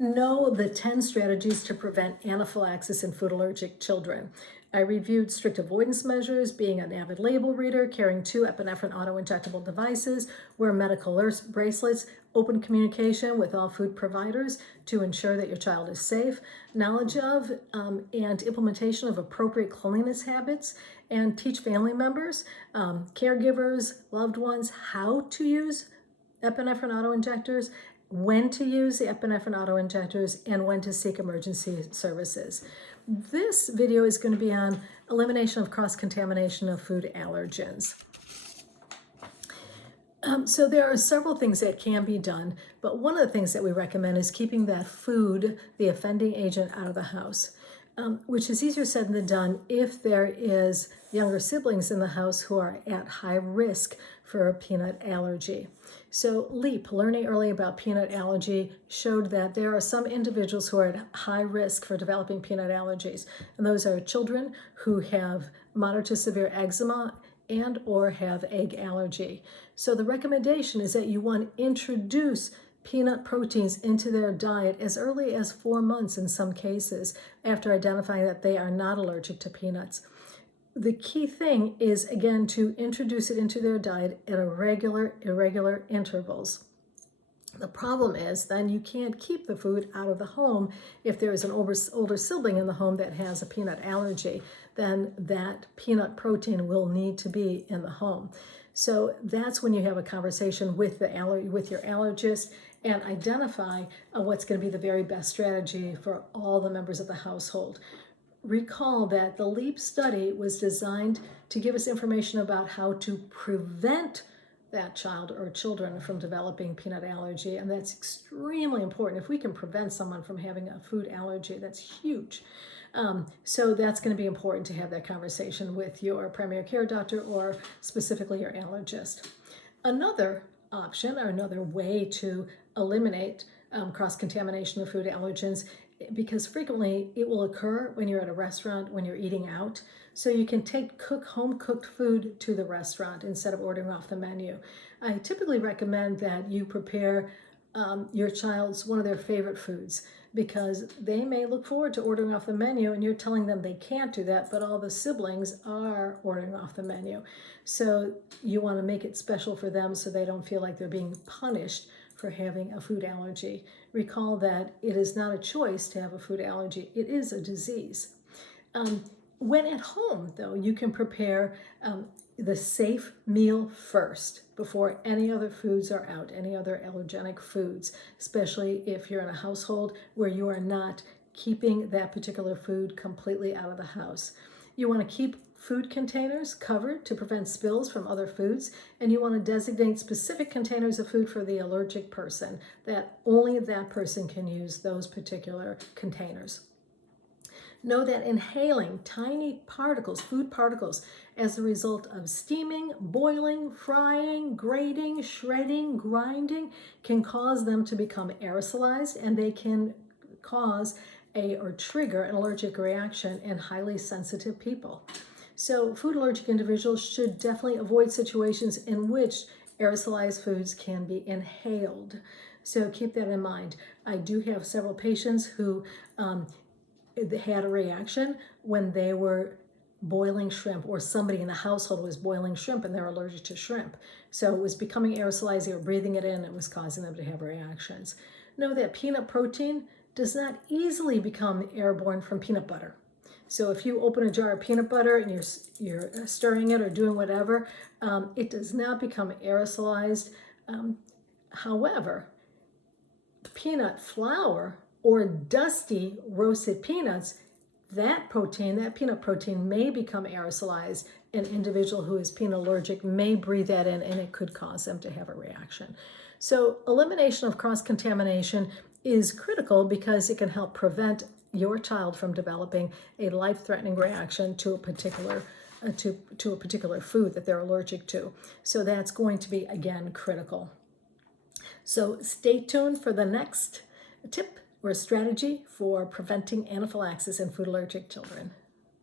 Know the 10 strategies to prevent anaphylaxis in food allergic children. I reviewed strict avoidance measures, being an avid label reader, carrying 2 epinephrine auto-injectable devices, wear medical bracelets, open communication with all food providers to ensure that your child is safe, knowledge of and implementation of appropriate cleanliness habits, and teach family members, caregivers, loved ones how to use epinephrine auto-injectors, when to use the epinephrine auto-injectors, and when to seek emergency services. This video is going to be on elimination of cross-contamination of food allergens. So there are several things that can be done, but one of the things that we recommend is keeping that food, the offending agent, out of the house. Which is easier said than done if there is younger siblings in the house who are at high risk for a peanut allergy. So LEAP, Learning Early About Peanut Allergy, showed that there are some individuals who are at high risk for developing peanut allergies, and those are children who have moderate to severe eczema and or have egg allergy. So the recommendation is that you want to introduce peanut proteins into their diet as early as 4 months in some cases, after identifying that they are not allergic to peanuts. The key thing is, again, to introduce it into their diet at irregular intervals. The problem is then you can't keep the food out of the home. If there is an older sibling in the home that has a peanut allergy, then that peanut protein will need to be in the home. So that's when you have a conversation with your allergist and identify what's going to be the very best strategy for all the members of the household. Recall that the LEAP study was designed to give us information about how to prevent that child or children from developing peanut allergy, and that's extremely important. If we can prevent someone from having a food allergy, that's huge. So that's going to be important to have that conversation with your primary care doctor or specifically your allergist. Another option or another way to eliminate cross-contamination of food allergens, because frequently it will occur when you're at a restaurant, when you're eating out. So you can take home-cooked food to the restaurant instead of ordering off the menu. I typically recommend that you prepare your child's one of their favorite foods, because they may look forward to ordering off the menu and you're telling them they can't do that, but all the siblings are ordering off the menu. So you want to make it special for them so they don't feel like they're being punished for having a food allergy. Recall that it is not a choice to have a food allergy, it is a disease. When at home, though, you can prepare the safe meal first before any other foods are out, any other allergenic foods, especially if you're in a household where you are not keeping that particular food completely out of the house. You want to keep food containers covered to prevent spills from other foods, and you want to designate specific containers of food for the allergic person, that only that person can use those particular containers. Know that inhaling tiny particles, food particles, as a result of steaming, boiling, frying, grating, shredding, grinding, can cause them to become aerosolized, and they can cause or trigger an allergic reaction in highly sensitive people. So food allergic individuals should definitely avoid situations in which aerosolized foods can be inhaled. So keep that in mind. I do have several patients who had a reaction when they were boiling shrimp, or somebody in the household was boiling shrimp and they're allergic to shrimp. So it was becoming aerosolized, they were breathing it in, it was causing them to have reactions. Know that peanut protein does not easily become airborne from peanut butter. So if you open a jar of peanut butter and you're stirring it or doing whatever, it does not become aerosolized. However, peanut flour or dusty roasted peanuts, that peanut protein may become aerosolized. An individual who is peanut allergic may breathe that in, and it could cause them to have a reaction. So elimination of cross-contamination is critical because it can help prevent your child from developing a life-threatening reaction to a particular food that they're allergic to. So that's going to be, again, critical. So stay tuned for the next tip or strategy for preventing anaphylaxis in food allergic children.